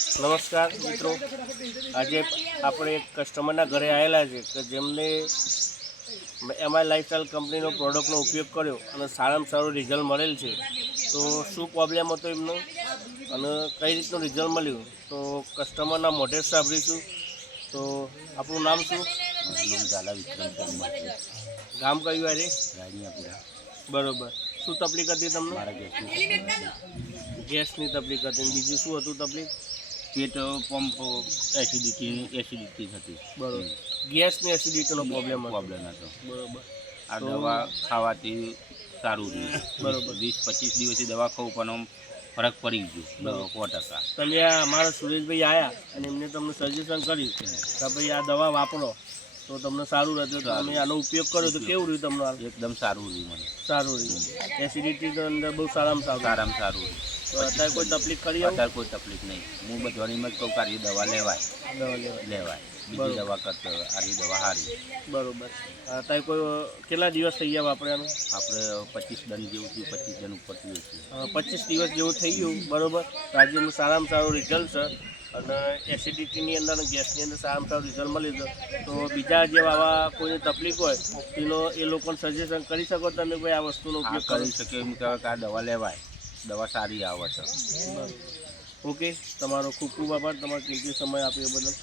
નમસ્કાર મિત્રો, આજે આપણે એક કસ્ટમરના ઘરે આવેલા છે કે જેમને એમઆઈ લાઇફસ્ટાઈલ કંપનીનો પ્રોડક્ટનો ઉપયોગ કર્યો અને સારામાં સારું રિઝલ્ટ મળેલ છે. તો શું પ્રોબ્લેમ હતો એમનો અને કઈ રીતનું રિઝલ્ટ મળ્યું તો કસ્ટમરના મોઢે સાંભળીશું. તો આપણું નામ શું? ઝાલા વિક્રમ પરમાર છે. ગામ કયું આજે? રાણીયાપુરા. બરાબર. શું તકલીફ હતી તમને? મારા ગેસની તકલીફ હતી. બીજું શું હતું તકલીફ? પેટ પંપ એસિડિટી હતી. બરાબર. ગેસની એસિડિટીનો પ્રોબ્લેમ હતો. બરાબર. આ દવા ખાવાથી સારું રહ્યું. બરાબર. 20-25 દિવસથી દવા ખાવું પણ આમ ફરક પડી ગયો 100%. તમે અમારા સુરેશભાઈ આવ્યા અને એમને તમને સજેશન કર્યું કે ભાઈ આ દવા વાપરો તો તમને સારું રહેતું. તમે આનો ઉપયોગ કર્યો તો કેવું રહ્યું તમને? એકદમ સારું રહ્યું. મને સારું રહ્યું. એસિડિટી તો અંદર બહુ સારામાં સારું રહ્યું. તો અત્યારે કોઈ તકલીફ કરી? અત્યારે કોઈ તકલીફ નહીં. હું બધાની જ કહું કે આ દવા લેવાય. બીજી દવા કરતો આ દવા સારી. બરોબર. અત્યારે કોઈ કેટલા દિવસ થઈ ગયા વાપર્યાનું? આપણે 25 દન જેવું થયું. 25 દન ઉપર થયું છે. 25 દિવસ જેવું થઈ ગયું. બરોબર. રાજ્યનું સારામાં સારું રિઝલ્ટ છે અને એસિડિટીની અંદર અને ગેસની અંદર સારામાં સારું રિઝલ્ટ મળ્યું છે. તો બીજા જેવા આવા કોઈને તકલીફ હોય તેનો એ લોકોને સજેશન કરી શકો તમે ભાઈ આ વસ્તુનો ઉપયોગ કરી શકે એમ કે આ દવા લેવાય. દવા સારી આવે છે. ઓકે, તમારો ખૂબ ખૂબ આભાર તમારો કિંમતી સમય આપ્યો બદલ.